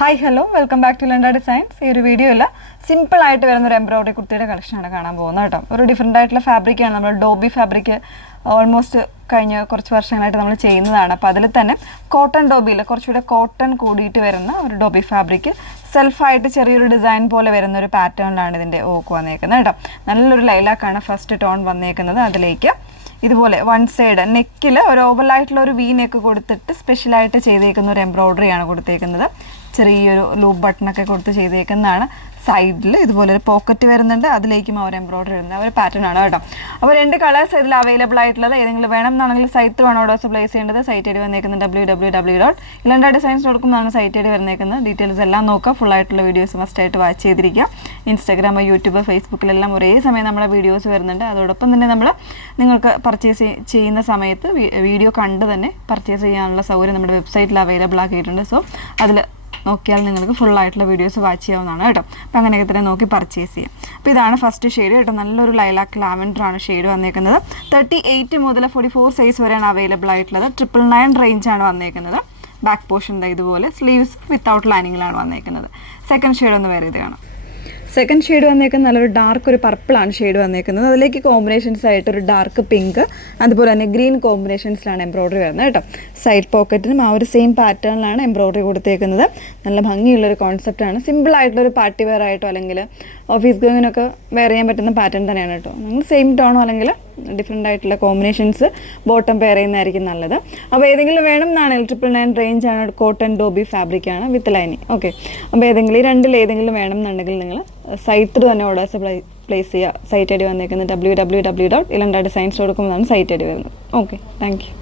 Hi hello welcome back to ലണ്ട designs. ഈ ഒരു വീഡിയോയിൽ സിമ്പിൾ ആയിട്ട് വരുന്ന ഒരു എംബ്രോയിഡറി കുർത്തിയുടെ കളക്ഷനാണ് കാണാൻ പോകുന്നത് കേട്ടോ. ഒരു ഡിഫറെൻ്റ് ആയിട്ടുള്ള ഫാബ്രിക്കാണ്, നമ്മൾ ഡോബി ഫാബ്രിക് ഓൾമോസ്റ്റ് കഴിഞ്ഞ കുറച്ച് വർഷങ്ങളായിട്ട് നമ്മൾ ചെയ്യുന്നതാണ്. അപ്പോൾ അതിൽ തന്നെ കോട്ടൺ ഡോബിയിൽ കുറച്ചുകൂടെ കോട്ടൺ കൂടിയിട്ട് വരുന്ന ഒരു ഡോബി ഫാബ്രിക് സെൽഫായിട്ട് ചെറിയൊരു ഡിസൈൻ പോലെ വരുന്ന ഒരു പാറ്റേണിലാണ് ഇതിൻ്റെ ഓക്ക് വന്നേക്കുന്നത് കേട്ടോ. നല്ലൊരു ലൈലാക്കാണ് ഫസ്റ്റ് ടോൺ വന്നേക്കുന്നത്. അതിലേക്ക് ഇതുപോലെ വൺ സൈഡ് നെക്കിൽ ഒരു ഓവലായിട്ടുള്ള ഒരു വി നെക്ക് കൊടുത്തിട്ട് സ്പെഷ്യലായിട്ട് ചെയ്തേക്കുന്ന ഒരു എംബ്രോയിഡറിയാണ് കൊടുത്തേക്കുന്നത്. ചെറിയൊരു ലൂപ്പ് ബട്ടണൊക്കെ കൊടുത്ത് ചെയ്തേക്കുന്നതാണ്. സൈഡിൽ ഇതുപോലെ ഒരു പോക്കറ്റ് വരുന്നുണ്ട്, അതിലേക്കും അവർ എംബ്രോയിഡറി വരുന്നത് ഒരു പാറ്റേൺ ആണ് കേട്ടോ. അപ്പോൾ രണ്ട് കളേഴ്സ് ഇതിൽ അവൈലബിൾ ആയിട്ടുള്ളത്. ഏതെങ്കിലും വേണം എന്നാണെങ്കിൽ സൈറ്റ് വേണം ഓർഡേഴ്സ് പ്ലേസ് ചെയ്യേണ്ടത്. സൈറ്റ് ഐഡി വന്നേക്കുന്നത് www.ilanda.designs.com എന്നാണ് സൈറ്റ് ഐഡി വരുന്നേക്കുന്നത്. ഡീറ്റെയിൽസ് എല്ലാം നോക്കുക. ഫുൾ ആയിട്ടുള്ള വീഡിയോസ് മസ്റ്റായിട്ട് വാച്ച് ചെയ്തിരിക്കുക. ഇൻസ്റ്റാഗ്രാം, യൂട്യൂബ്, ഫേസ്ബുക്കിലെല്ലാം ഒരേ സമയം നമ്മുടെ വീഡിയോസ് വരുന്നുണ്ട്. അതോടൊപ്പം തന്നെ നിങ്ങൾക്ക് പർച്ചേസ് ചെയ്യുന്ന സമയത്ത് വീഡിയോ കണ്ട് തന്നെ പർച്ചേസ് ചെയ്യാനുള്ള സൗകര്യം നമ്മുടെ വെബ്സൈറ്റിൽ അവൈലബിൾ ആക്കിയിട്ടുണ്ട്. സോ അതിൽ നോക്കിയാൽ നിങ്ങൾക്ക് ഫുള്ളായിട്ടുള്ള വീഡിയോസ് വാച്ച് ചെയ്യാവുന്നതാണ് കേട്ടോ. അപ്പോൾ അങ്ങനെയൊക്കെ തന്നെ നോക്കി പർച്ചേസ് ചെയ്യാം. അപ്പോൾ ഇതാണ് ഫസ്റ്റ് ഷെയ്ഡ് കേട്ടോ. നല്ലൊരു ലൈലാക്ക് ലാവൻഡറാണ് ഷെയ്ഡ് വന്നേക്കുന്നത്. 38 മുതൽ 44 സൈസ് വരെയാണ് അവൈലബിൾ ആയിട്ടുള്ളത്. 999 റേഞ്ചാണ് വന്നേക്കുന്നത്. ബാക്ക് പോർഷൻ ഇതുപോലെ സ്ലീവ്സ് വിത്തൗട്ട് ലൈനിങ്ങിലാണ് വന്നേക്കുന്നത്. സെക്കൻഡ് ഷെയ്ഡ് ഒന്ന് വേറെ ഇത് കാണാം. സെക്കൻഡ് ഷെയ്ഡ് വന്നേക്കുന്നത് നല്ലൊരു ഡാർക്ക് ഒരു പർപ്പിളാണ് ഷെയ്ഡ് വന്നേക്കുന്നത്. അതിലേക്ക് കോമ്പിനേഷൻസ് ആയിട്ട് ഒരു ഡാർക്ക് പിങ്ക്, അതുപോലെ തന്നെ ഗ്രീൻ കോമ്പിനേഷൻസിലാണ് എംബ്രോയിഡറി വരുന്നത് കേട്ടോ. സൈഡ് പോക്കറ്റിനും ആ ഒരു സെയിം പാറ്റേണിലാണ് എംബ്രോയിഡറി കൊടുത്തേക്കുന്നത്. നല്ല ഭംഗിയുള്ളൊരു കോൺസെപ്റ്റാണ്. സിമ്പിളായിട്ടുള്ളൊരു പാർട്ടി വെയർ ആയിട്ടോ അല്ലെങ്കിൽ ഓഫീസ് ഗോയിങ്ങിനൊക്കെ വെയർ ചെയ്യാൻ പറ്റുന്ന പാറ്റേൺ തന്നെയാണ് കേട്ടോ. നിങ്ങൾ സെയിം ടോണോ അല്ലെങ്കിൽ ഡിഫറെൻ്റ് ആയിട്ടുള്ള കോമ്പിനേഷൻസ് ബോട്ടം പെയർ ചെയ്യുന്നതായിരിക്കും നല്ലത്. അപ്പോൾ ഏതെങ്കിലും വേണം എന്നാണെങ്കിൽ 999 റേഞ്ചാണ്. കോട്ടൺ ഡോബി ഫാബ്രിക്കാണ് വിത്ത് ലൈനിങ്. ഓക്കെ, അപ്പോൾ ഏതെങ്കിലും ഈ രണ്ടിൽ ഏതെങ്കിലും വേണം എന്നുണ്ടെങ്കിൽ നിങ്ങൾ സൈറ്റ് തന്നെ ഓർഡേഴ്സ് പ്ലേസ് ചെയ്യുക. സൈറ്റ് ഐ ഡി വന്നേക്കുന്നത് www.ilanda.designs.com എന്നാണ് സൈറ്റ് ഐ ഡി വരുന്നത്. Okay, thank you.